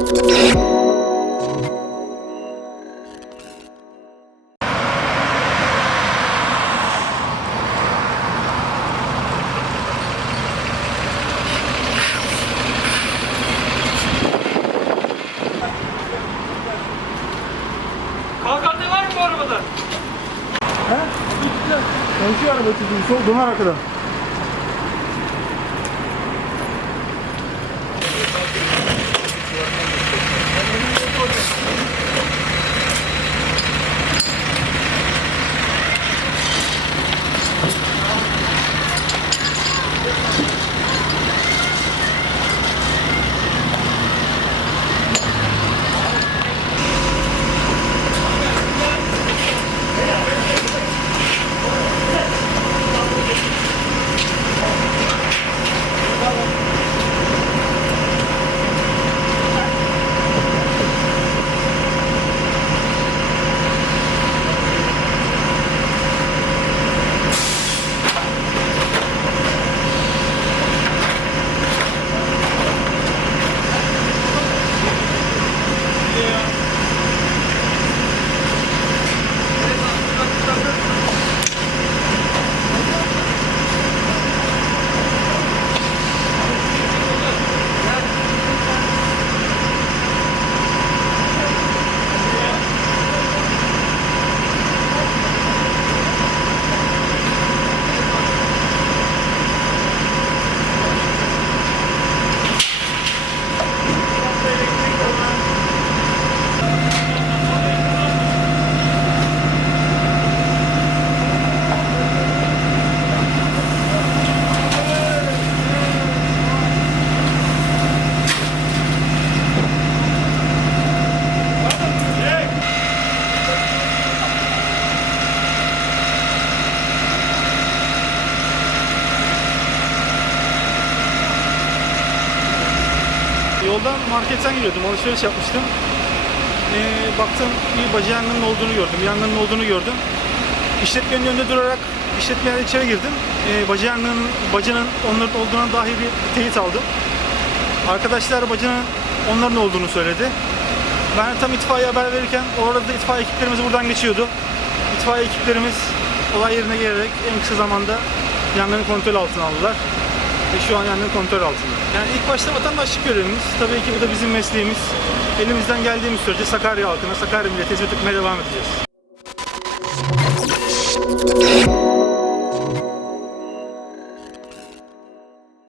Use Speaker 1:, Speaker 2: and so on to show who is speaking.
Speaker 1: Kalkante var mı bu arabada?
Speaker 2: Konuşuyor araba çocuğu. Döner arkadan. Yoldan marketten giriyordum. Alışveriş yapmıştım. Ee, baktım bir baca yangının olduğunu gördüm. Yangının olduğunu gördüm. İşletmenin önünde durarak işletmeye içeri girdim. Ee, baca yangının, bacanın onların olduğuna dair bir teyit aldım. Arkadaşlar bacanın onların olduğunu söyledi. Ben tam itfaiye haber verirken orada da itfaiye ekiplerimiz buradan geçiyordu. İtfaiye ekiplerimiz olay yerine gelerek en kısa zamanda yangını kontrol altına aldılar. Ve şu an yangın kontrol altında. Yani ilk başta vatandaşlık görevimiz. Tabii ki bu da bizim mesleğimiz. Elimizden geldiğimiz sürece Sakarya halkına, Sakarya milletine hizmet etmeye devam edeceğiz.